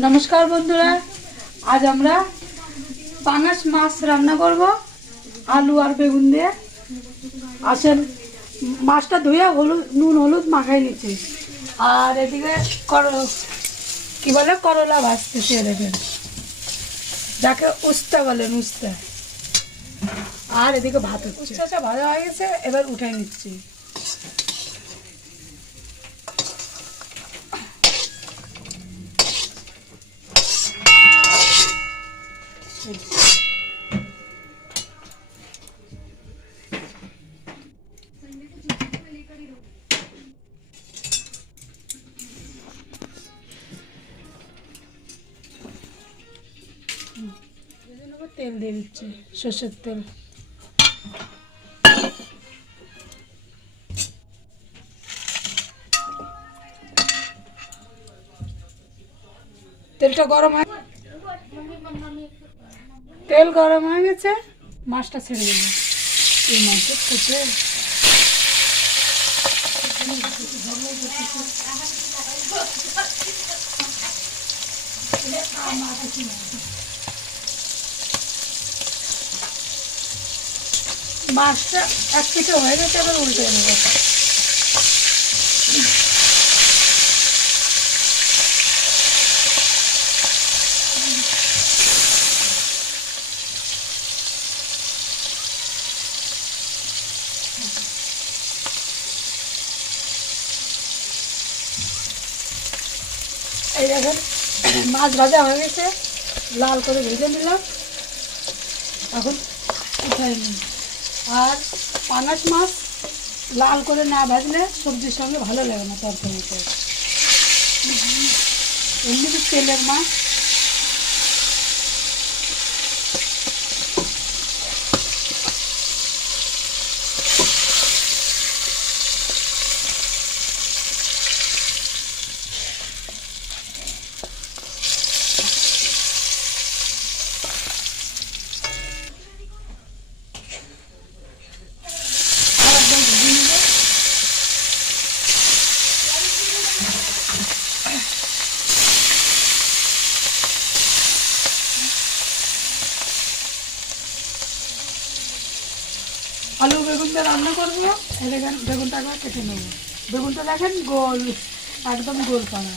নমস্কার বন্ধুরা, আজ আমরা পাঙাশ মাছ রান্না করব আলু আর বেগুন দিয়ে। আসেন, মাছটা ধুয়ে নুন হলুদ মাখাই নিচ্ছি। আর এদিকে কি বলে করলা ভাজতেছি, দেখেন, যাকে উস্তা বলেন, উস্তা। আর এদিকে ভাত হচ্ছে, ভাজা হয়ে গেছে, এবার উঠাই নিচ্ছি। তেল দিয়ে দিচ্ছি, সর্ষের তেল। তেলটা গরম হয়ে তেল গরম হয়ে গেছে, মাছটা ছেড়ে দেবো। এই মাছের থেকে মাছটা এক থেকে হয়ে গেছে, এবার উল্টে নেবো। এই দেখেন, মাছ ভাজা হয়ে গেছে, লাল করে ভেজে নিলাম। এখন উঠাই নিই। আর পাঙাশ মাছ লাল করে না ভাজলে সবজির সঙ্গে ভালো লাগে না তরকারিতে। এমনি তেলের মাছ। আলু বেগুন দিয়ে রান্না করবো। দেখেন, বেগুনটাকে কেটে নেবো। বেগুনটা দেখেন গোল, একদম গোল পাড়া।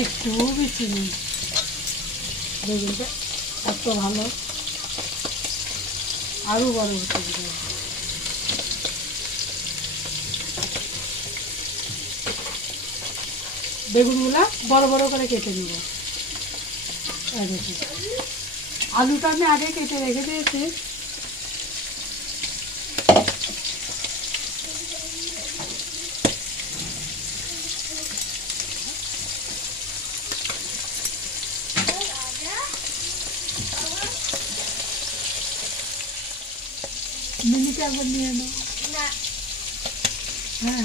একটু বেশি নেই, বেগুনটা এত ভালো, আরও বড় হতে হবে। বেগুনগুলা বড় বড় করে কেটে নেব। আলুটা আমি আগে কেটে রেখে দিয়েছি। মিনিটা একবার নিয়ে নাও। হ্যাঁ,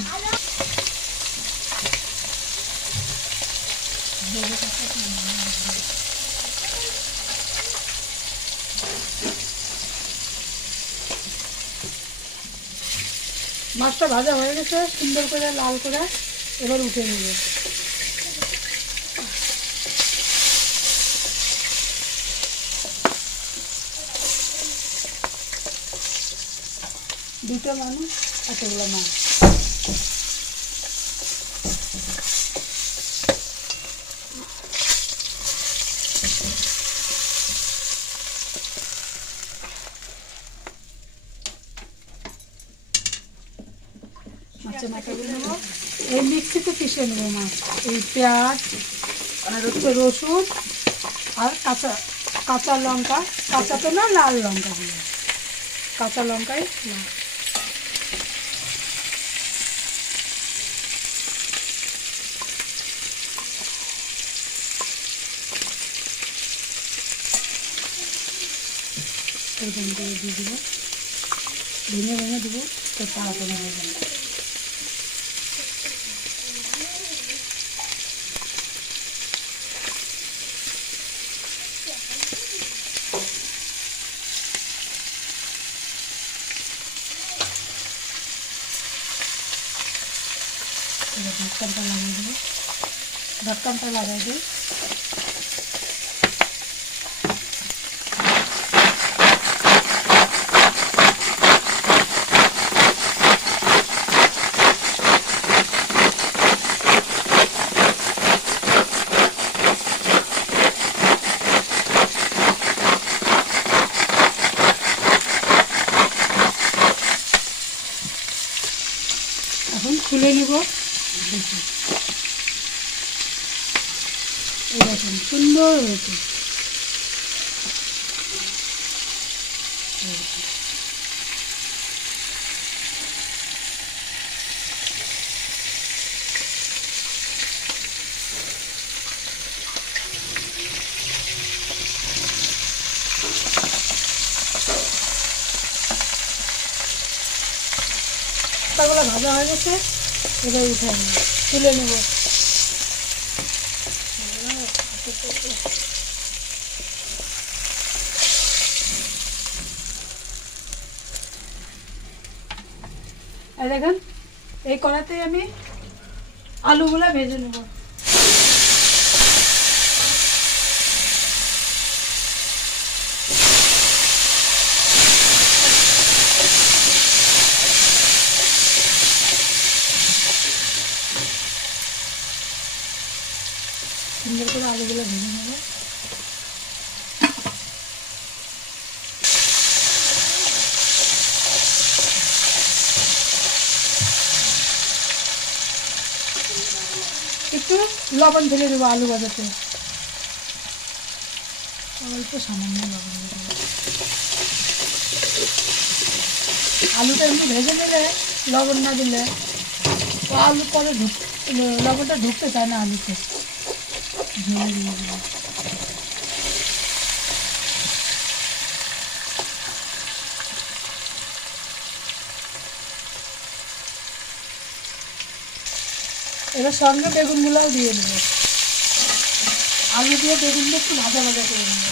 মাছটা ভাজা হয়ে গেছে সুন্দর করে লাল করে, এবার উঠে নেবে। দুটো মানুষ, এতগুলো মাছ। মাছের মাথাগুলো নেবো, এই মিক্সিতে পিষে নেবো মাছ। এই পেঁয়াজ আর হচ্ছে রসুন আর কাঁচা কাঁচা লঙ্কা, কাঁচা তো না, লাল লঙ্কা দিয়ে, কাঁচা লঙ্কাই না। এরকম করে দিয়ে দেবো, ভেঙে ভেঙে দেবো, তো তাড়াতাড়ি হয়ে যাবে। এবার ঢাকনাটা লাগিয়ে দেবো, ঢাকনাটা লাগাই দিই। এখন খুলে নেব। এরকম সুন্দর হয়েছে। পাতাগুলো ভাজা হয়ে গেছে, এবার উঠে তুলে নেব। এই দেখেন, এই কড়াতেই আমি আলুগুলা ভেজে নেব। সুন্দর করে আলুগুলো ভেজে নেব। একটু লবণ ঢেলে দেবো আলু ভাজাতে, অল্প সামান্য লবণ দেবো। আলুটা এমনি ভেজে নিলে লবণ না দিলে তো আলু পরে লবণটা ঢুকতে চায় না আলুতে। ঝোলে দিয়ে দেবো। এবার সঙ্গে বেগুনগুলোও দিয়ে দেবো। আলু দিয়ে বেগুনটা একটু ভাজা ভাজা করে নেব।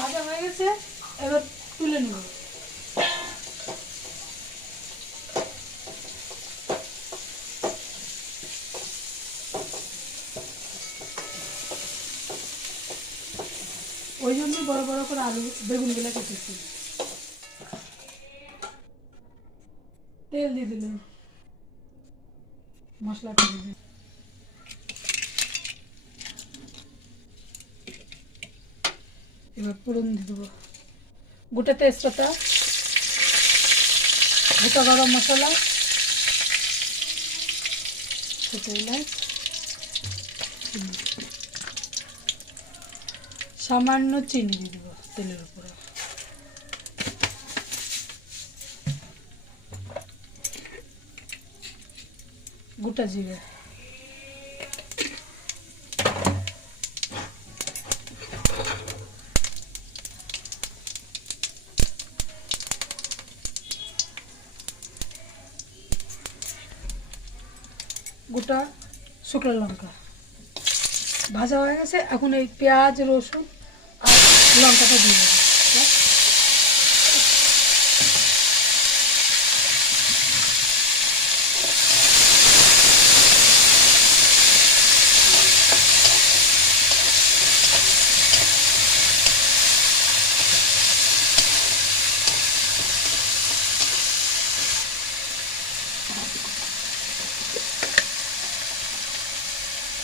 ভাজা হয়ে গেছে, এবার তুলে নেব। ওই জন্য বড় বড় করে আলু বেগুনগুলো কেটেছি। তেল দিয়ে দিলাম, মশলাটা দিয়ে দিলাম। এবার ফোড়ন দিয়ে দেবো। গোটা তেজপাতা, গোটা গরম মশলা, ছোটো এলাচ, সামান্য চিনি দিয়ে দেবো তেলের উপরে। গোটা জিরে, গোটা শুকনো লঙ্কা ভাজা হয়ে গেছে। এখন এই পেঁয়াজ, রসুন আর লঙ্কাটা দিয়ে দেবো।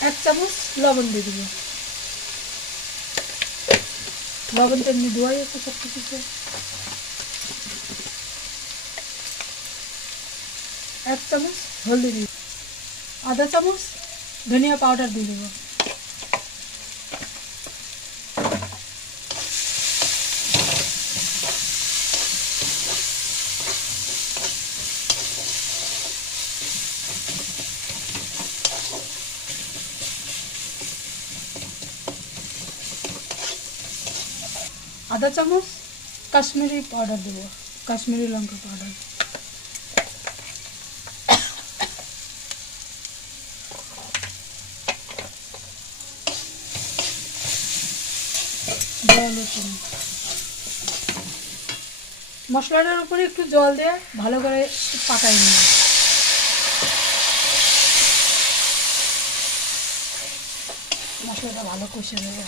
এক চামচ লবণ দিয়ে দেবো। লবণটা এমনি ধোয়াই আছে সব কিছুতে। এক চামচ হলদি দিয়ে, আধা চামচ ধনিয়া পাউডার দিয়ে দেবো। আধা চামচ কাশ্মীরি পাউডার দেবো, কাশ্মীরি লঙ্কা পাউডার। মশলাটার উপরে একটু জল দিয়ে ভালো করে একটু পাকাই নিই। মশলাটা ভালো কষে দেবো।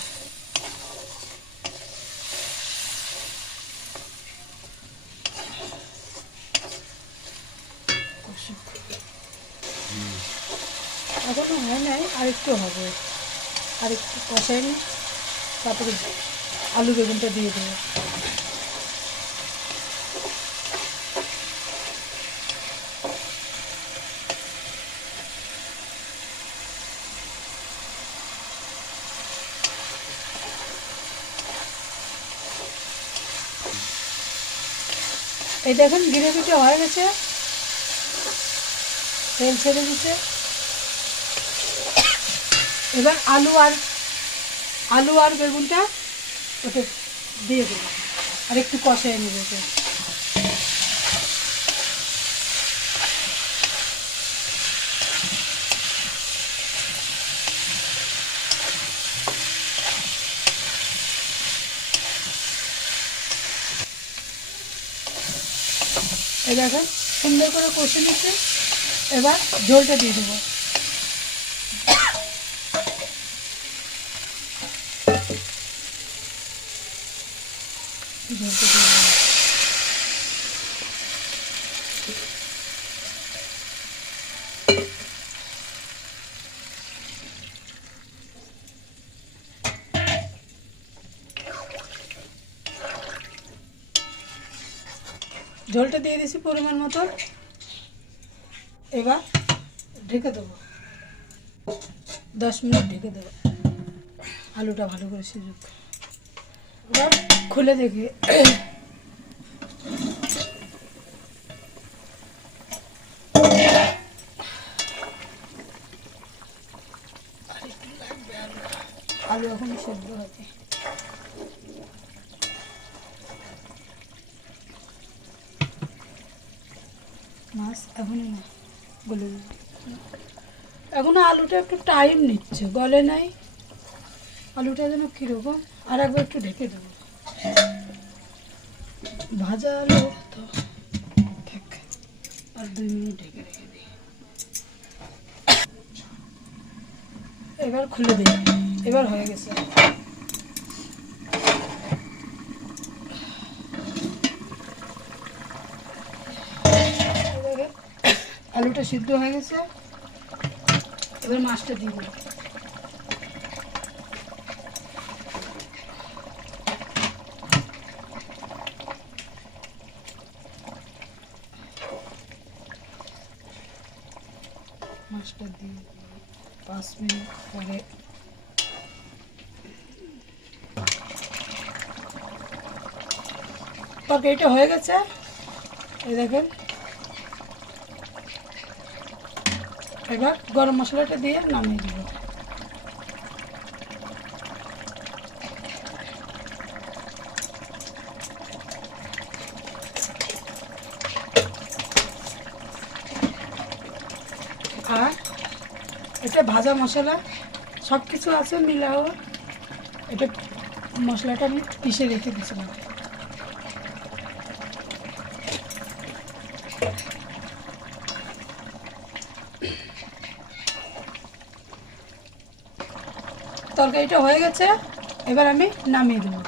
এখনো হয় নাই, আর একটু হবে, আর একটু কষাই নি, তারপরে আলু বেগুনটা দিয়ে দেবো। এই দেখুন গ্রেভিটা হয়ে গেছে, তেল ছেড়ে দিচ্ছে। এবার আলু আর বেগুনটা ওটা দিয়ে দেবো, আর একটু কষাই নেবে ওকে। এই দেখেন সুন্দর করে কষে নিচ্ছে। এবার ঝোলটা দিয়ে দেবো। ঝোলটা দিয়ে দেবো। ঝোলটা দিয়ে দিছি পরিমাণ মতো। এবার ঢেকে দেবো, 10 মিনিট ঢেকে দেবো, আলুটা ভালো করে সিজুক। এবার খুলে দেখি। আলু এখন সেদ্ধ হবে। মাছ এখনই না, গলে এখনো আলুটা একটু টাইম নিচ্ছে, গলে নাই আলুটা যেন কীরকম। আর একবার একটু ঢেকে দেবো। ভাজা আলু তো থাক, আর 2 মিনিট ঢেকে রেখে দিই। এবার খুলে দিই। এবার হয়ে গেছে। আলুটা সিদ্ধ হয়ে গেছে। এবার মাছটা দিয়ে দিই। মাছটা দিয়ে 5 মিনিট পরে তরকারিটা হয়ে গেছে। এই দেখেন, এবার গরম মশলাটা দিয়ে নামিয়ে দিব। আর এটা ভাজা মশলা সব কিছু আছে মিলাও। এটা মশলাটা আমি পিষে রেখে দিয়েছিলাম। তরকারিটা হয়ে গেছে। এবার আমি নামিয়ে দেবো।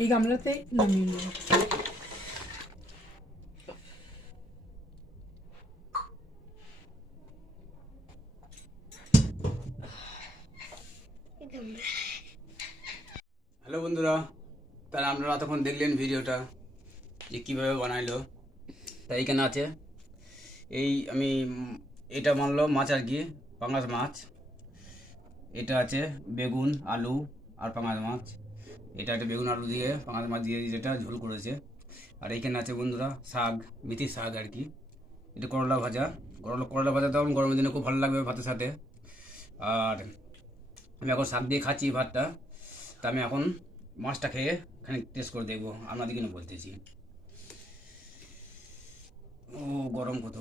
এই গামলাতেই নামিয়ে নেব। হ্যালো বন্ধুরা, তাহলে আপনারা তখন দেখলেন ভিডিওটা যে কীভাবে বানাইলো। তাই এখানে আছে আমি এটা মানলো মাছ আর কি, পাঙাশ মাছ। এটা আছে বেগুন আলু আর পাঙাশ মাছ। এটা একটা বেগুন আলু দিয়ে পাঙাশ মাছ দিয়ে যেটা ঝোল করেছে। আর এইখানে আছে বন্ধুরা শাক, মেথি শাক আর কি। এটা করলা ভাজা। করলা ভাজা তো গরমের দিনে খুব ভালো লাগবে ভাতের সাথে। আর আমি এখন শাক দিয়ে খাচ্ছি ভাতটা। তা আমি এখন মাছটা খেয়ে খানিক টেস্ট করে দেখবো, আপনাদের কিনে বলতেছি। ও গরম কত!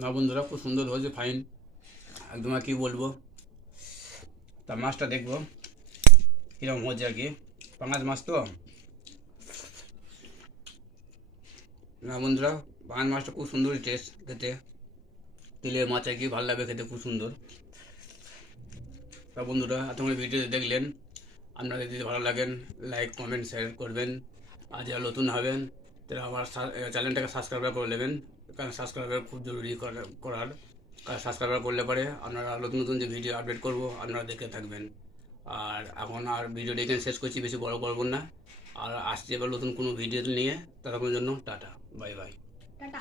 না বন্ধুরা, খুব সুন্দর হয়েছে, ফাইন। একদম আর কি বলবো। তা মাছটা দেখবো কীরকম হচ্ছে আর কি, পাঙাশ মাছ তো না বন্ধুরা, পাঙাশ মাছটা খুব সুন্দরই টেস্ট খেতে, তেলের মাছ আর কি, ভালো লাগবে খেতে, খুব সুন্দর। তা বন্ধুরা এতক্ষণ ভিডিও দেখলেন, আপনাদের যদি ভালো লাগেন লাইক কমেন্ট শেয়ার করবেন, আর যারা নতুন হবেন তারা আমার চ্যানেলটাকে সাবস্ক্রাইব করে নেবেন, কারণ সাবস্ক্রাইব খুব জরুরি করার, কারণ সাবস্ক্রাইব করলে পরে আপনারা নতুন নতুন যে ভিডিও আপডেট করব আপনারা দেখে থাকবেন। আর এখন আর ভিডিওটা এখানে শেষ করছি, বেশি বড় করবো না, আর আসছে এবার নতুন কোনো ভিডিও নিয়ে, ততক্ষণের জন্য টাটা, বাই বাই। টাটা।